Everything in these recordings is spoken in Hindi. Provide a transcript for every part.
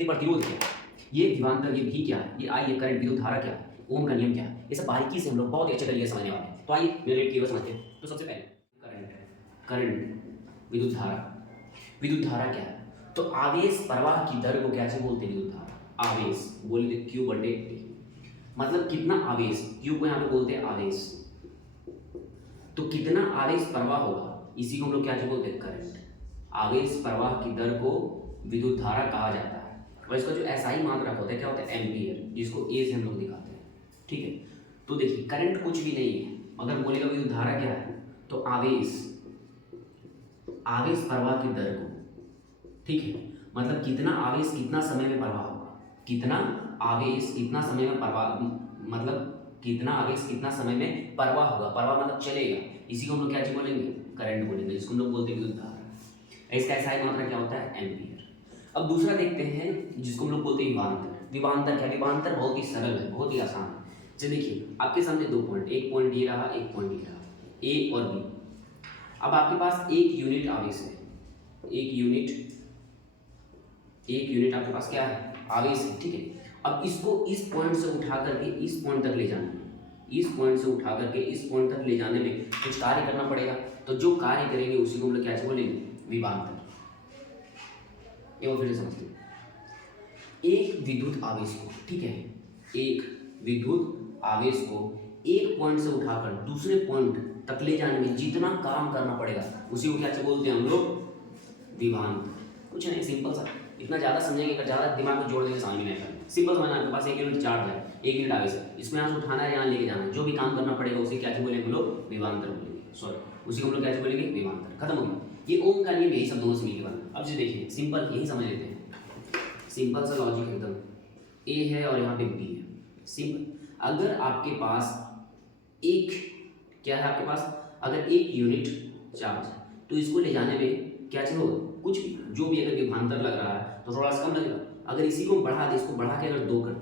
तो प्रतिरोध क्या है, ये विभवांतर, ये भी क्या है, ये आई, ये करंट, विद्युत धारा क्या है, ओम का नियम क्या है, ये सब बारीकी से हम लोग बहुत ही अच्छे तरीके से समझने वाले हैं। तो आइए मेरे केवल समझते हैं। तो सबसे पहले करंट, विद्युत धारा। विद्युत धारा क्या है? तो आवेश प्रवाह की दर को क्या से बोलते हैं? विद्युत धारा। आवेश बोले क्यू बटे टी, मतलब कितना आवेश, क्यू को यहाँ पे बोलते हैं आवेश। तो कितना आवेश प्रवाह होगा, इसी को हम लोग क्या से बोलते हैं? करंट। आवेश प्रवाह की दर को विद्युत धारा कहा जाता है। और इसका जो एसआई मात्रक होता है क्या होता है? एम्पियर, जिसको ए से हम लोग दिखाते हैं। ठीक है, तो देखिए करंट कुछ भी नहीं है, अगर बोलेगा विद्युत धारा क्या है तो आवेश, आवेश प्रवाह की दर को, ठीक है, मतलब कितना आवेश कितना समय में प्रवाह होगा, कितना आवेश कितना समय में प्रवाह, मतलब कितना आवेश कितना समय में प्रवाह होगा, प्रवाह मतलब चलेगा, इसी को हम लोग क्या चीज बोलेंगे? करंट बोलेंगे, जिसको हम लोग बोलते हैं विद्युत धारा। इसका एसआई मात्रा क्या होता है? एम्पियर। अब दूसरा देखते हैं जिसको हम लोग बोलते हैं विभवांतर। विभवांतर क्या? विभवांतर बहुत ही सरल है, बहुत ही आसान है। चलिए देखिए आपके सामने दो पॉइंट, एक पॉइंट ये रहा, एक पॉइंट ये रहा, ए और बी। अब आपके पास एक यूनिट आवेश है, एक यूनिट आपके पास क्या है? आवेश है, ठीक है। अब इसको इस पॉइंट से उठा करके इस पॉइंट तक ले जाना है, इस पॉइंट से उठा करके इस पॉइंट तक ले जाने में कुछ कार्य करना पड़ेगा, तो जो कार्य करेंगे उसी को हम लोग क्या बोलेंगे? विभवांतर। ये फिर से समझते हैं। एक विद्युत आवेश को, ठीक है, एक विद्युत आवेश को एक पॉइंट से उठाकर दूसरे पॉइंट तक ले जाने में जितना काम करना पड़ेगा उसी को क्या बोलते हैं हम लोग? विभवांतर। कुछ नहीं, सिंपल सा, इतना ज़्यादा समझेंगे, अगर ज़्यादा दिमाग को जोड़ देंगे समझ में नहीं आएगा। सिंपल समझना, आपके पास एक यूनिट चार्ज है, एक यूनिट आवेश है, इसमें यहाँ से उठाना है, यहाँ लेके जाना है, जो भी काम करना पड़ेगा उसे क्या बोलेंगे हम लोग? विभवांतर बोलेंगे, सॉरी उसी को हम लोग क्या बोलेंगे? विभवांतर। खत्म हो गया। ये ओम का नियम, यही सब दोनों से मिलकर बना। अब जो देखिए सिंपल यही समझ लेते हैं, सिंपल सा लॉजिक एकदम। ए है और यहाँ पे बी है, सिंपल। अगर आपके पास एक क्या है, आपके पास अगर एक यूनिट चार्ज है तो इसको ले जाने में क्या चाहिए होगा? कुछ भी, जो भी अगर विभवांतर लग रहा है तो थोड़ा सा कम लगेगा। अगर इसी को बढ़ा दे, इसको बढ़ा के अगर 2 कर दे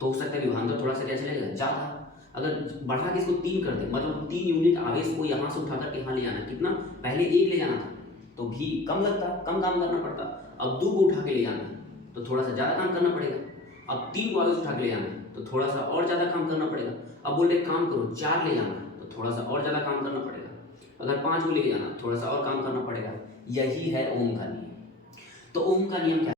तो हो सकता है विभवांतर थोड़ा सा क्या चलेगा? ज़्यादा। अगर बढ़ा के इसको 3 कर दे, मतलब 3 यूनिट आवेश को यहाँ से उठा करके यहाँ ले जाना, कितना? पहले 1 ले जाना था तो भी कम लगता, कम काम करना पड़ता। अब 2 को उठा के ले जाना है तो थोड़ा सा ज़्यादा काम करना पड़ेगा। अब 3 को आवेश उठा के ले जाना है तो थोड़ा सा और ज़्यादा काम करना पड़ेगा। अब बोल रहे काम करो 4 ले जाना है तो थोड़ा सा और ज़्यादा काम करना पड़ेगा। अगर 5 को ले जाना थोड़ा सा और काम करना पड़ेगा। यही है ओम का नियम। तो ओम का नियम क्या